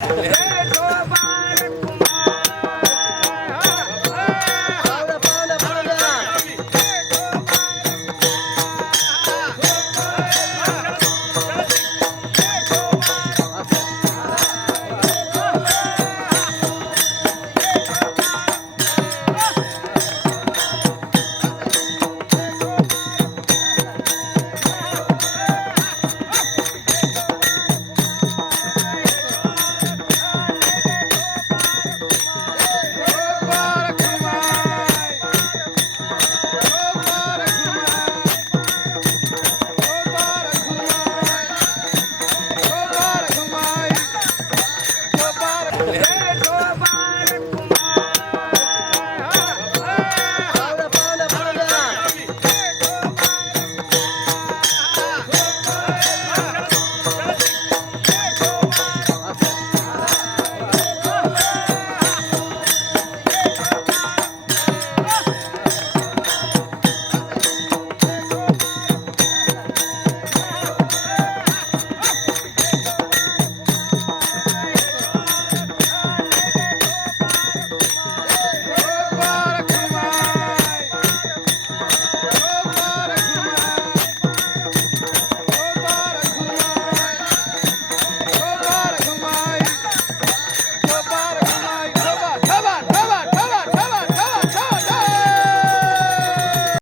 Jai Yeah.